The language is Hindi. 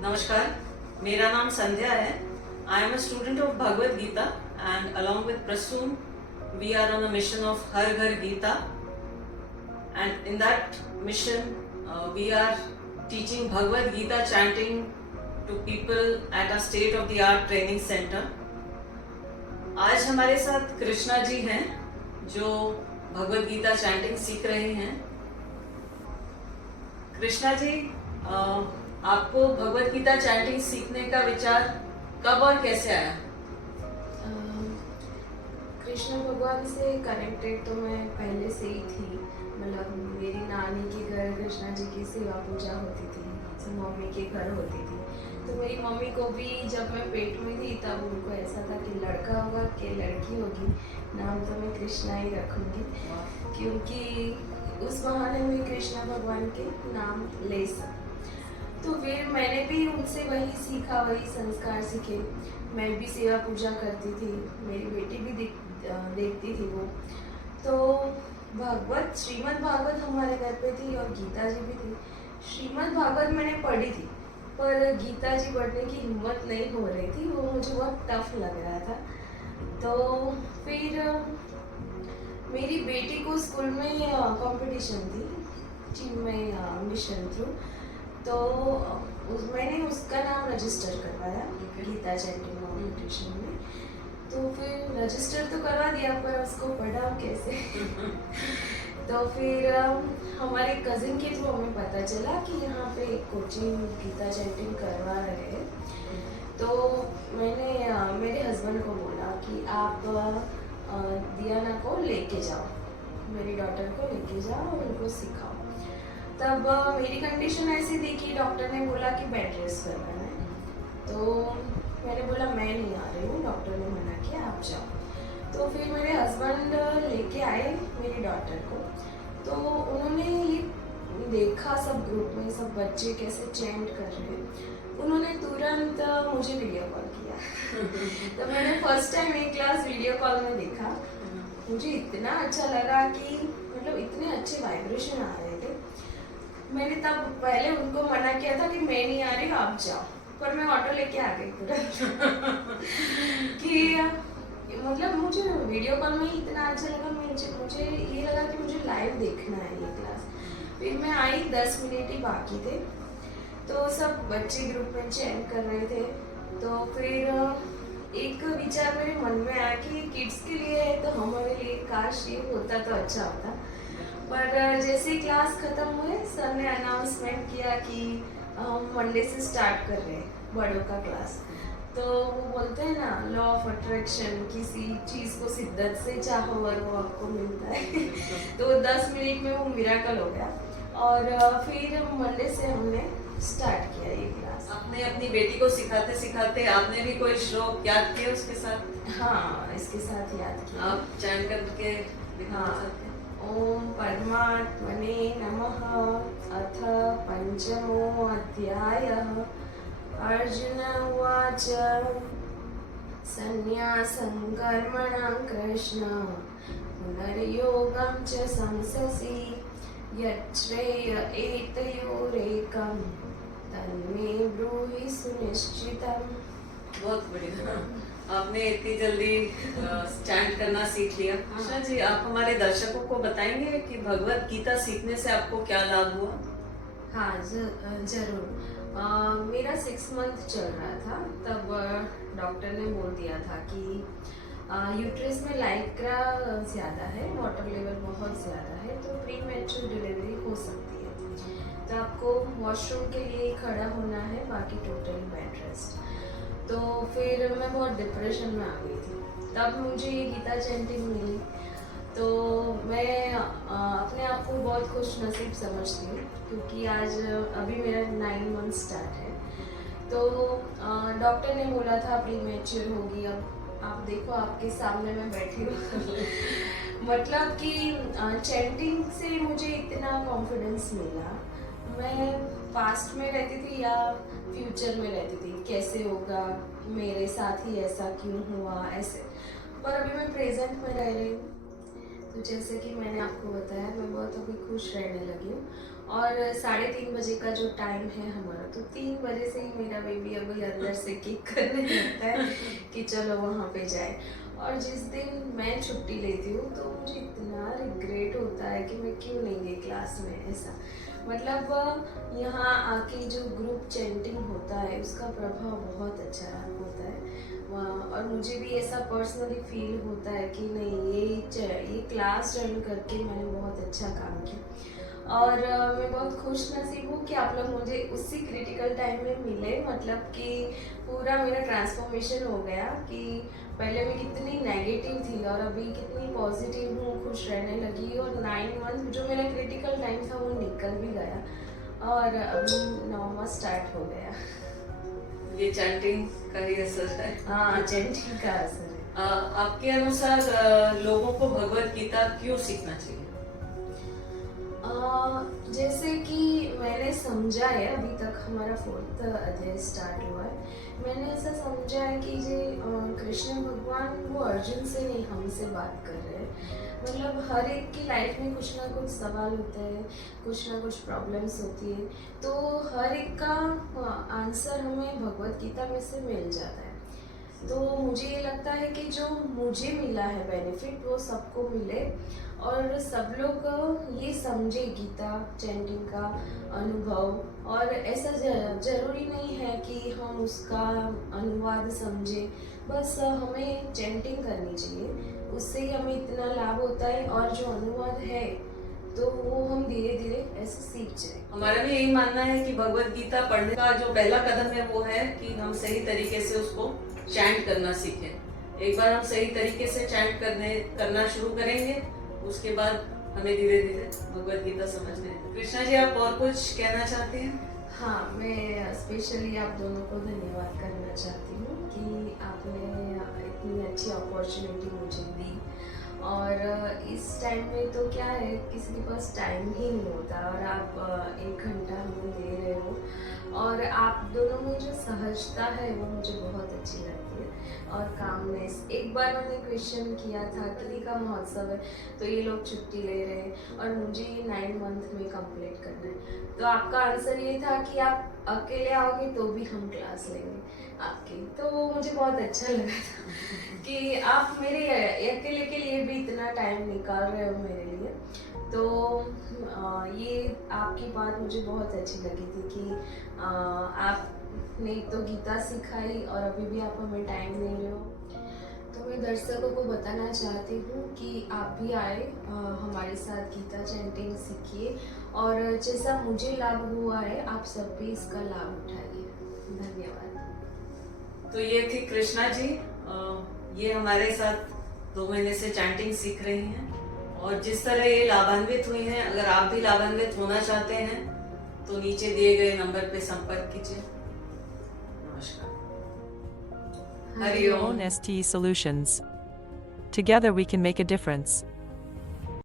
नमस्कार, मेरा नाम संध्या है। I am a student of Bhagavad Gita and along with Prasoon, we are on a mission of Har Ghar Gita, and in that mission we are teaching Bhagavad Gita chanting to people at a state of the art training center. आज हमारे साथ कृष्णा जी हैं जो भगवद गीता चैंटिंग सीख रहे हैं। कृष्णा जी, आपको भगवद गीता चैंटिंग सीखने का विचार कब और कैसे आया? कृष्ण भगवान से कनेक्टेड तो मैं पहले से ही थी। मतलब मेरी नानी के घर कृष्णा जी की सेवा पूजा होती थी, तो मम्मी के घर होती थी। तो मेरी मम्मी को भी जब मैं पेट में थी तब उनको ऐसा था कि लड़का होगा कि लड़की होगी, नाम तो मैं कृष्णा ही रखूँगी, क्योंकि उस बहाने में कृष्णा भगवान के नाम ले सकूँ। तो फिर मैंने भी उनसे वही सीखा, वही संस्कार सीखे। मैं भी सेवा पूजा करती थी, मेरी बेटी भी देखती थी वो। तो भागवत, श्रीमद् भागवत हमारे घर पे थी और गीता जी भी थी। श्रीमद् भागवत मैंने पढ़ी थी, पर गीता जी पढ़ने की हिम्मत नहीं हो रही थी, वो मुझे बहुत टफ लग रहा था। तो फिर मेरी बेटी को स्कूल में कंपटीशन थी चिन्मय मिशन थ्रू, तो मैंने उसका नाम रजिस्टर करवाया गीता चैंटिंग कॉम्पिटिशन में। तो फिर रजिस्टर तो करवा दिया, पर उसको पढ़ा कैसे तो फिर हमारे कजिन के थ्रू हमें पता चला कि यहाँ पे एक कोचिंग गीता चैंटिंग करवा रहे हैं। तो मैंने मेरे हस्बैंड को बोला कि आप दियाना को लेके जाओ, मेरी डॉटर को लेके जाओ और उनको सिखाओ। तब मेरी कंडीशन ऐसी थी कि डॉक्टर ने बोला कि बेड रेस्ट करवाना है। तो मैंने बोला मैं नहीं आ रही हूँ, डॉक्टर ने मना किया, आप जाओ। तो फिर मेरे हस्बैंड लेके आए मेरी डॉटर को। तो उन्होंने ये देखा सब ग्रुप में सब बच्चे कैसे चैंट कर रहे हैं, उन्होंने तुरंत मुझे वीडियो कॉल किया तो मैंने फर्स्ट टाइम एक क्लास वीडियो कॉल में देखा। मुझे इतना अच्छा लगा कि मतलब इतने अच्छे वाइब्रेशन आ रहे थे। मैंने तब पहले उनको मना किया था कि मैं नहीं आ रही, आप जाओ, पर मैं ऑटो लेके आ गई तुरंत कि मतलब मुझे वीडियो कॉल में ही इतना अच्छा लगा। मुझे ये लगा कि मुझे लाइव देखना है ये क्लास। फिर मैं आई, 10 मिनट ही बाकी थे, तो सब बच्चे ग्रुप में चैंट कर रहे थे। तो फिर एक विचार मेरे मन में आया कि किड्स के लिए है तो हमारे लिए काश ये होता तो अच्छा होता। पर जैसे ही क्लास खत्म हुए, सर ने अनाउंसमेंट किया कि मंडे से स्टार्ट कर रहे हैं बड़ों का क्लास। तो वो बोलते हैं ना, लॉ ऑफ अट्रैक्शन, किसी चीज को शिद्दत से चाहो और वो आपको मिलता है तो 10 मिनट में वो मिराकल हो गया। और फिर मंडे से हमने स्टार्ट किया ये क्लास। आपने अपनी बेटी को सिखाते सिखाते आपने भी कोई श्लोक याद किया उसके साथ? हाँ, इसके साथ याद किया। आप चैंट करके दिखाना चाहते हैं? ओम परमात्मने नमः। अथ पंचमो अध्यायः। अर्जुन उवाच सन्न्यासं कर्मणां कृष्ण पुनर्योगं च संससि यच्छ्रेय एतयोरेकं तन्मे ब्रूहि सुनिश्चितम्। बहुत बढ़िया, आपने इतनी जल्दी स्टैंड करना सीख लिया। कृष्णा जी, आप हमारे दर्शकों को बताएंगे कि भगवत गीता सीखने से आपको क्या लाभ हुआ? हाँ, जरूर। मेरा 6 मंथ चल रहा था, तब डॉक्टर ने बोल दिया था कि यूट्रस में लाइक्रा ज़्यादा है, वाटर लेवल बहुत ज़्यादा है, तो प्री मैच्योर डिलीवरी हो सकती है। तो आपको वॉशरूम के लिए खड़ा होना है, बाकी टोटल बेड रेस्ट। तो फिर मैं बहुत डिप्रेशन में आ गई थी। तब मुझे ये गीता चैंटिंग मिली, तो मैं अपने आप को बहुत खुश नसीब समझती हूँ, क्योंकि आज अभी मेरा 9 मंथ स्टार्ट है। तो डॉक्टर ने बोला था प्री मैच्योर होगी। अब आप देखो, आपके सामने मैं बैठी हूँ मतलब कि चैंटिंग से मुझे इतना कॉन्फिडेंस मिला। मैं पास्ट में रहती थी या फ्यूचर में रहती थी, कैसे होगा, मेरे साथ ही ऐसा क्यों हुआ, ऐसे। पर अभी मैं प्रेजेंट में रह रही हूँ, तो जैसे कि मैंने आपको बताया, मैं बहुत अभी खुश रहने लगी हूँ। और 3:30 बजे का जो टाइम है हमारा, तो 3 बजे से ही मेरा बेबी अभी अंदर से किक करने लगता है कि चलो वहाँ पे जाए। और जिस दिन मैं छुट्टी लेती हूँ तो मुझे इतना रिग्रेट होता है कि मैं क्यों नहीं गई क्लास में। ऐसा मतलब यहाँ आके जो ग्रुप चैंटिंग होता है उसका प्रभाव बहुत अच्छा होता है और मुझे भी ऐसा पर्सनली फील होता है कि नहीं, ये क्लास ज्वाइन करके मैंने बहुत अच्छा काम किया। और मैं बहुत खुश नसीब हूँ कि आप लोग मुझे उसी क्रिटिकल टाइम में मिले। मतलब कि पूरा मेरा ट्रांसफॉर्मेशन हो गया कि पहले मैं कितनी नेगेटिव थी और अभी कितनी पॉजिटिव हूँ, खुश रहने लगी। और 9 मंथ जो मेरा क्रिटिकल टाइम था वो निकल भी गया और अभी 9 मंथ स्टार्ट हो गया। ये चैंटिंग का ही असर है। हाँ, चैंटिंग का असर है। आपके अनुसार लोगों को भगवत गीता क्यों सीखना चाहिए? जैसे कि मैंने समझा है, अभी तक हमारा 4th अध्याय स्टार्ट हुआ है। मैंने ऐसा समझा है कि कृष्ण भगवान वो अर्जुन से नहीं, हमसे बात कर रहे हैं। मतलब हर एक की लाइफ में कुछ ना कुछ सवाल होते हैं, कुछ ना कुछ प्रॉब्लम्स होती है, तो हर एक का आंसर हमें भगवत गीता में से मिल जाता है। तो मुझे ये लगता है कि जो मुझे मिला है बेनिफिट वो सबको मिले और सब लोग ये समझे गीता चैंटिंग का अनुभव। और ऐसा जरूरी नहीं है कि हम उसका अनुवाद समझे, बस हमें चैंटिंग करनी चाहिए, उससे ही हमें इतना लाभ होता है। और जो अनुवाद है तो वो हम धीरे धीरे ऐसे सीख जाए। हमारा भी यही मानना है कि भगवत गीता पढ़ने का जो पहला कदम है वो है कि हम सही तरीके से उसको चैंट करना सीखें। एक बार हम सही तरीके से चैंट करना शुरू करेंगे, उसके बाद हमें धीरे धीरे भगवत गीता समझने। कृष्णा जी, आप और कुछ कहना चाहते हैं? हाँ, मैं स्पेशली आप दोनों को धन्यवाद करना चाहती हूँ कि आपने इतनी अच्छी अपॉर्चुनिटी मुझे दी। और इस टाइम में तो क्या है, किसी के पास टाइम ही नहीं होता और आप 1 घंटा हमें दे रहे हो। और आप दोनों में जो सहजता है वो मुझे बहुत अच्छी लगती है। और कामनेस, एक बार मैंने क्वेश्चन किया था कि का महोत्सव है तो ये लोग छुट्टी ले रहे हैं और मुझे ये 9 मंथ में कंप्लीट करना है, तो आपका आंसर ये था कि आप अकेले आओगे तो भी हम क्लास लेंगे आपकी। तो वो मुझे बहुत अच्छा लगा था कि आप मेरे अकेले के लिए भी इतना टाइम निकाल रहे हो मेरे लिए। तो ये आपकी बात मुझे बहुत अच्छी लगी थी कि आपने तो गीता सिखाई और अभी भी आप हमें टाइम दे रहे हो। तो मैं दर्शकों को बताना चाहती हूँ कि आप भी आए, हमारे साथ गीता चैंटिंग सीखिए और जैसा मुझे लाभ हुआ है आप सब भी इसका लाभ उठाइए। धन्यवाद। तो ये थी कृष्णा जी, ये हमारे साथ 2 महीने से चैंटिंग सीख रही हैं और जिस तरह ये लाभान्वित हुई हैं, अगर आप भी लाभान्वित होना चाहते हैं तो नीचे दिए गए नंबर पे संपर्क कीजिए। नमस्कार। हरि ओम। ST Solutions. Together we can make a difference.